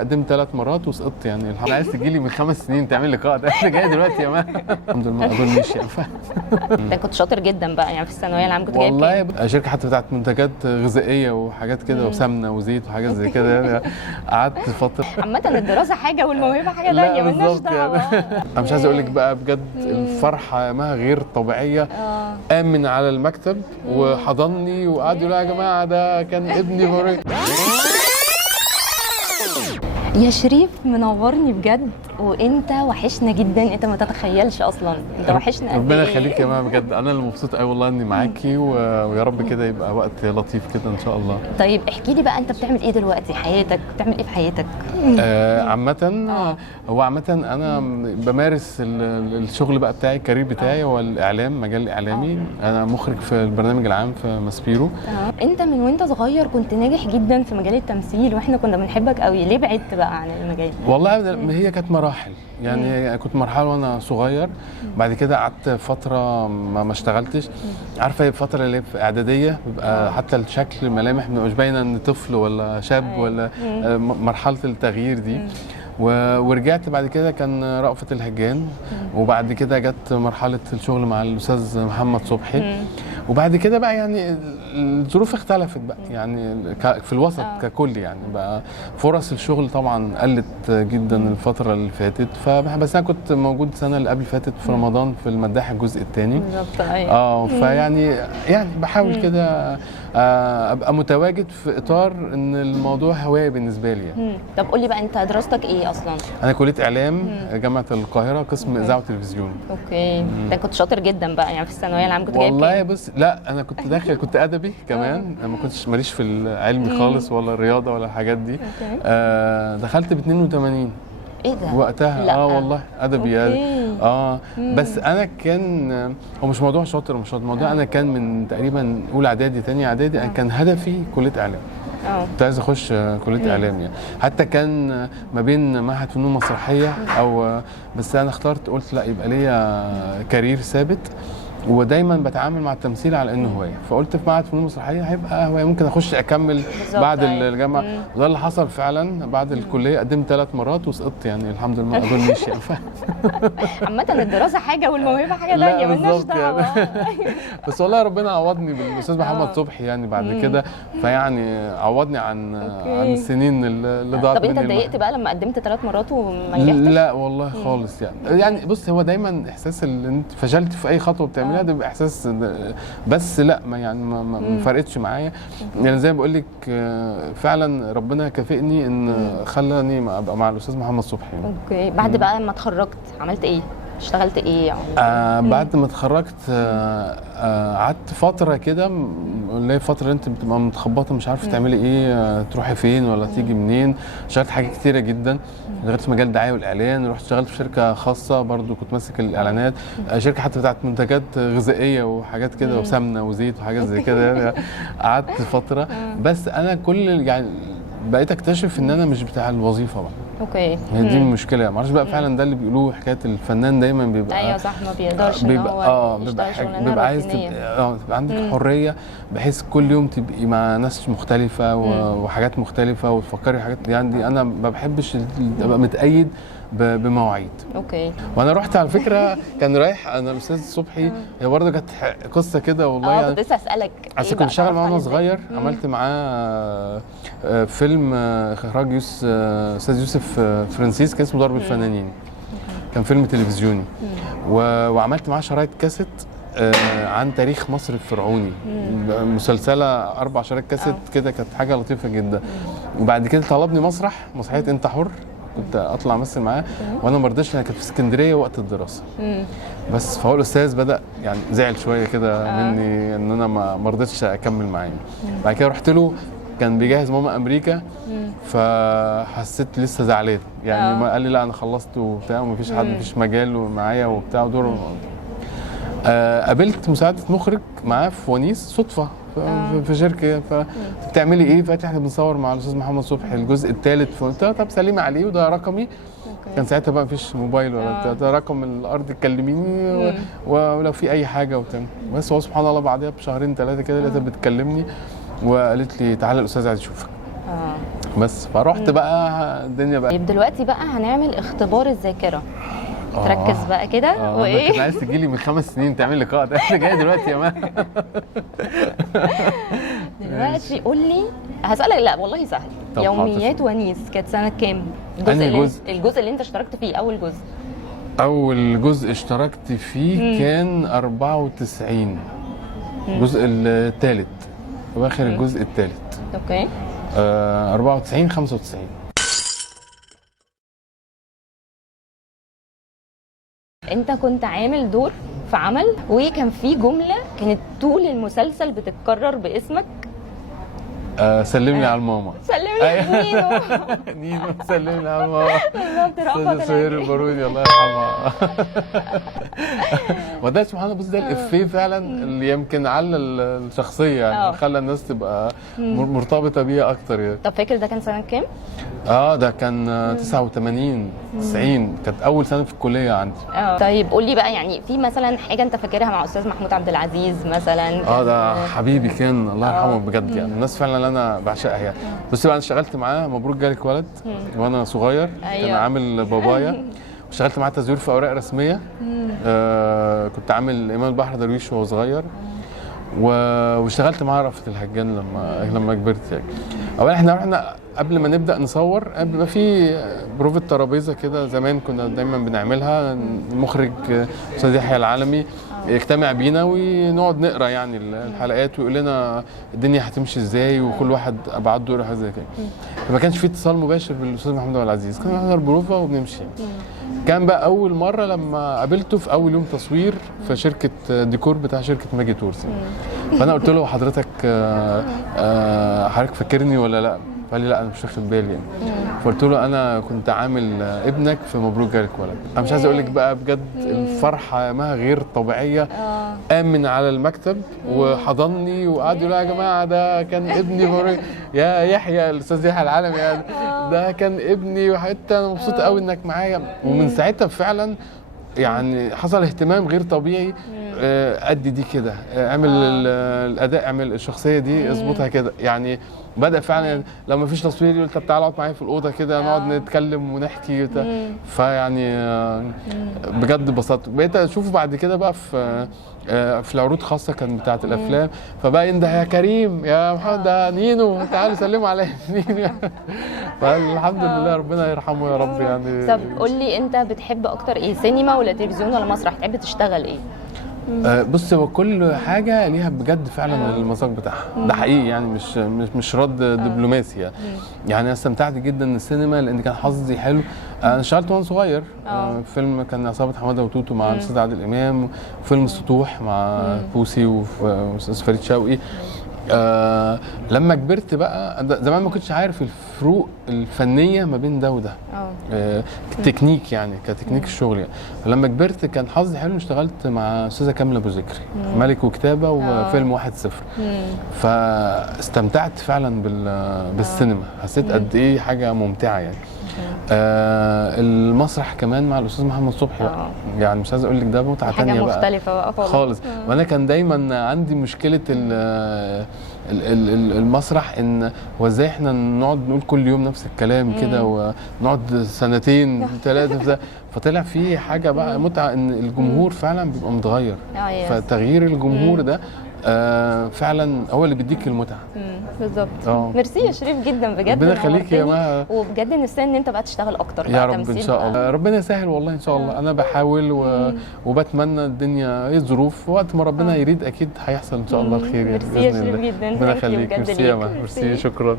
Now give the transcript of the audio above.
قدمت 3 مرات وسقطت يعني الحمد لله. عايز تجيلي من 5 سنين تعمل لقاء ده انا جاي دلوقتي يا مان. الحمد لله ما اظنش يعني. انت كنت شاطر جدا بقى يعني في الثانويه العامه كنت جايب والله كام؟ شركه حتى بتاعت منتجات غذائيه وحاجات كده وسمنه وزيت وحاجات زي كده يعني. قعدت فتره. عامه الدراسه حاجه والموهبه حاجه لا ثانيه مالناش بالظبط دعوه. انا مش عايز اقول لك بقى بجد الفرحه ما غير طبيعيه. قام من على المكتب وحضني وقعد يقول يا جماعه ده كان ابني مريض. يا شريف منورني بجد، وانت وحشنا جدا، انت ما تتخيلش اصلا انت وحشنا قد ربنا ايه. يخليك يا ماما بجد، انا اللي مبسوط قوي والله اني معاكي ويا رب كده يبقى وقت لطيف كده ان شاء الله. طيب احكي لي بقى، انت بتعمل ايه دلوقتي؟ حياتك بتعمل ايه في حياتك؟ عامة هو عامة أنا بمارس الشغل بقى بتاعي، الكارير بتاعي هو الإعلام، مجال إعلامي. أنا مخرج في البرنامج العام في ماسبيرو. انت من وانت صغير كنت ناجح جدا في مجال التمثيل واحنا كنا بنحبك قوي، ليه بعدت بقى عن المجال؟ والله هي كانت مراحل يعني. كنت مرحلة وأنا صغير، بعد كده قعدت فترة ما اشتغلتش. عارفة الفترة اللي في إعدادية بيبقى حتى الشكل الملامح مش باينة إن طفل ولا شاب ولا مرحلة التغيير دي. ورجعت بعد كده كان رأفت الهجان، وبعد كده جت مرحلة الشغل مع الأستاذ محمد صبحي. وبعد كده بقى يعني الظروف اختلفت بقى يعني في الوسط ككل يعني. بقى فرص الشغل طبعا قلت جدا الفترة اللي فاتت. بس انا كنت موجود السنة اللي قبل فاتت في رمضان في المداح الجزء الثاني بالظبط. ايوه فيعني بحاول كده ابقى متواجد في اطار ان الموضوع هواية بالنسبة لي يعني. طب قول لي بقى، انت دراستك ايه اصلا؟ انا كلية اعلام جامعة القاهرة، قسم اذاعة وتلفزيون. اوكي. انت كنت شاطر جدا بقى يعني في الثانويه العامه كنت جايب كام؟ والله بص، لا انا كنت داخل كنت ادبي كمان. ما كنتش ماليش في العلمي خالص ولا الرياضه ولا الحاجات دي. دخلت ب 82 ايه ده وقتها. لا. والله ادبي يعني. بس انا كان هو مش موضوع شاطر مش شاطر، الموضوع انا كان من تقريبا اولى اعدادي ثانيه اعدادي انا كان هدفي كليه اعلام. كنت عايز اخش كليه اعلام يعني. حتى كان ما بين معهد فنون مسرحيه او بس انا اخترت قلت لا يبقى ليا كارير ثابت، ودايما بتعامل مع التمثيل على انه هوايه. فقلت في معهد فنون مسرحيه هيبقى هوايه، ممكن اخش اكمل بعد الجامعه. وده اللي حصل فعلا. بعد الكليه قدمت 3 مرات وسقطت يعني الحمد لله ما اظنش يعني. عامه الدراسه حاجه والموهبه حاجه ثانيه مالناش دعوه يعني. بس والله ربنا عوضني بالاستاذ محمد صبحي يعني بعد كده. فيعني عوضني عن السنين اللي ضاعت مني. طب انت اتضايقت بقى لما قدمت 3 مرات وما نجحتش؟ لا والله خالص يعني بص، هو دايما احساس اللي انت فشلت في اي خطوه بتعملها ده بيبقى احساس، بس لا ما فرقتش معايا يعني. زي ما بقول لك فعلا ربنا كافئني ان خلاني ابقى مع الاستاذ محمد صبحي. اوكي. بعد بقى ما اتخرجت عملت ايه؟ اشتغلت ايه؟ بعد ما اتخرجت قعدت فتره كده، اللي هي فتره انت بتبقى متخبطه مش عارفه تعملي ايه، تروحي فين ولا تيجي منين. اشتغلت حاجات كتيره جدا، اشتغلت في مجال الدعايه والاعلان. رحت اشتغلت في شركه خاصه برضو كنت ماسك الاعلانات، شركه حتى بتاعت منتجات غذائيه وحاجات كده وسمنه وزيت وحاجات زي كده يعني. قعدت فتره بس انا كل يعني بقيت اكتشف ان انا مش بتاع الوظيفه بقى. اوكي. هي دي المشكله. ما اعرفش بقى فعلا ده اللي بيقولوه حكايه الفنان دايما بيبقى ايوه صح، ما بيقدرش ان هو بيبقى عايز تبقى عندك حريه بحيث كل يوم تبقي مع ناس مختلفه وحاجات مختلفه وتفكري حاجات يعني. انا ما بحبش ابقى متقيد بمواعيد. اوكي. وانا رحت على فكره كان رايح انا الاستاذ صبحي، هي برضه كانت قصه كده والله يعني. كنت لسه اسالك اصل كنت بشتغل معاه وانا صغير. عملت معاه فيلم اخراج استاذ يوسف فرانسيس كان اسمه ضرب الفنانين. كان فيلم تلفزيوني وعملت معاه شرايط كاسيت عن تاريخ مصر الفرعوني، مسلسله 4 شرايط كاسيت كده. كانت حاجه لطيفه جدا. وبعد كده طلبني مسرحيه انت حر، كنت اطلع امثل معاه وانا ما رضيتش. انا كنت في اسكندريه وقت الدراسه بس. فهو الاستاذ بدا يعني زعل شويه كده مني ان انا ما رضيتش اكمل معاه. بعد كده رحت له، كان بيجهز ماما امريكا فحسيت لسه زعلان يعني. ما قال لي لا انا خلصت وبتاع ومفيش حد مفيش مجال معايا وبتاع ودور. قابلت مساعده مخرج معاه في ونيس صدفه في شركه. فبتعملي ايه؟ فقالت لي احنا بنصور مع الاستاذ محمد صبحي الجزء الثالث. فقلت لها طب سلمي عليه وده رقمي. كان ساعتها بقى مفيش موبايل ولا ده رقم الارض، تكلميني ولو في اي حاجه وبتاع. بس هو سبحان الله بعدها بشهرين 3 كده لقيتها بتكلمني وقالت لي تعالى الاستاذ عايز يشوفك. بس فروحت بقى الدنيا بقى. طيب دلوقتي بقى هنعمل اختبار الذاكره، تركز بقى كده انا وايه. كنت عايز تجيلي من 5 سنين تعمل لقاء ده، انا جاي دلوقتي يا مان. دلوقتي قول لي، هسألك لا والله سهل. طب يوميات ونيس كانت سنة كام؟ أنهي الجزء اللي انت اشتركت فيه، اول جزء. اول جزء اشتركت فيه كان 94، الجزء الثالث، واخر الجزء الثالث. اوكي. 94 95. انت كنت عامل دور في عمل، وكان في جملة كانت طول المسلسل بتتكرر باسمك. سلم لي على الماما. سلم لي نينو. نينو سلم لي على الماما. بالظبط، رأفت سهير العجيب. البارودي الله يرحمها. وده سبحان الله، بص ده الافيه فعلا اللي يمكن على الشخصيه يعني، خلى الناس تبقى مرتبطه بيها اكتر يعني. طب فاكر ده كان سنة كام؟ ده كان 89 90، كانت اول سنه في الكليه عندي. طيب قول لي بقى، يعني في مثلا حاجه انت فاكرها مع استاذ محمود عبد العزيز مثلا؟ ده حبيبي كان الله يرحمه بجد يعني، الناس فعلا اللي انا بعشقها يعني. بصي بقى، انا اشتغلت معاه مبروك جالك ولد وانا صغير. أيوة. كان عامل بابايا. واشتغلت معاه تزوير في اوراق رسميه. كنت عامل امام البحر درويش وهو صغير. واشتغلت معاه رأفت الهجان لما كبرت يعني. اولا احنا رحنا قبل ما نبدا نصور، بيبقى في بروفة ترابيزه كده زمان كنا دايما بنعملها، المخرج استاذ يحيى العالمي يجتمع بينا ونقعد نقرا يعني الحلقات، ويقول لنا الدنيا هتمشي ازاي، وكل واحد ابعاد دوره حاجه زي كده. فما كانش في اتصال مباشر بالاستاذ محمود عبد العزيز، كنا بنحضر بروفه وبنمشي. كان بقى اول مره لما قابلته في اول يوم تصوير في شركه ديكور بتاع شركه ماجي تورز. فانا قلت له حضرتك فاكرني ولا لا؟ فقال لي لا انا مش واخد بالي يعني. فقلت له انا كنت عامل ابنك في مبروك جالك ولد. انا مش عايز اقول لك بقى بجد الفرحه ما غير طبيعيه. قام من على المكتب وحضني وقعد يقول يا جماعه ده كان ابني مبروك يا يحيى، الاستاذ يحيى العالمي يعني، ده كان ابني وحتى انا مبسوط قوي انك معايا. ومن ساعتها فعلا يعني حصل اهتمام غير طبيعي. ادي دي كده، اعمل الاداء، اعمل الشخصيه دي اظبطها كده يعني. بدأ فعلا لما مفيش تصوير يقول طب تعالى اقعد معايا في الاوضه كده نقعد نتكلم ونحكي فيعني بجد اتبسطت. بقيت اشوفه بعد كده بقى في العروض خاصه كانت بتاعه الافلام، فبقى ينده يا كريم يا محمد ده نينو تعالوا سلموا عليا نينو. فالحمد لله ربنا يرحمه يا رب يعني. طب قول لي انت بتحب اكتر ايه، سينما ولا تلفزيون ولا مسرح؟ تحب تشتغل ايه؟ بص هو كل حاجه ليها بجد فعلا المذاق بتاعها، ده حقيقي يعني، مش رد دبلوماسي يعني. يعني انا استمتعت جدا السينما لان كان حظي حلو. انا اشتغلت وانا صغير. فيلم كان عصابه حماده وتوتو مع الاستاذ عادل امام، وفيلم السطوح مع بوسي واستاذ فريد شوقي. لما كبرت بقى زمان ما كنتش عارف الفروق الفنيه ما بين ده وده. التكنيك يعني كتكنيك الشغل يعني. فلما كبرت كان حظي حلو، اشتغلت مع استاذه كامله ابو ذكري ملك وكتابه وفيلم 1-0. فاستمتعت فعلا بالسينما، حسيت قد ايه حاجه ممتعه يعني. المسرح كمان مع الاستاذ محمد صبحي بقى. يعني مش عايز اقول لك ده متعه ثانيه بقى حاجه مختلفه بقى خالص. وانا كان دايما عندي مشكله المسرح، ان هو ازاي احنا نقعد نقول كل يوم نفس الكلام كده ونقعد سنتين 3 فطلع في حاجه بقى متعه ان الجمهور فعلا بيبقى متغير. فتغيير الجمهور ده فعلا هو اللي بيديك المتعه. بالظبط. ميرسي يا شريف جدا بجد، ربنا يخليك يا مها. وبجد نفسي ان انت بقى تشتغل اكتر يا رب ان شاء الله. ربنا يسهل والله ان شاء الله. انا بحاول وبتمنى الدنيا ايه الظروف، وقت ما ربنا يريد اكيد هيحصل ان شاء الله الخير يعني. ميرسي يا شريف جدا. ربنا يخليك. ميرسي يا مها. ميرسي، شكرا.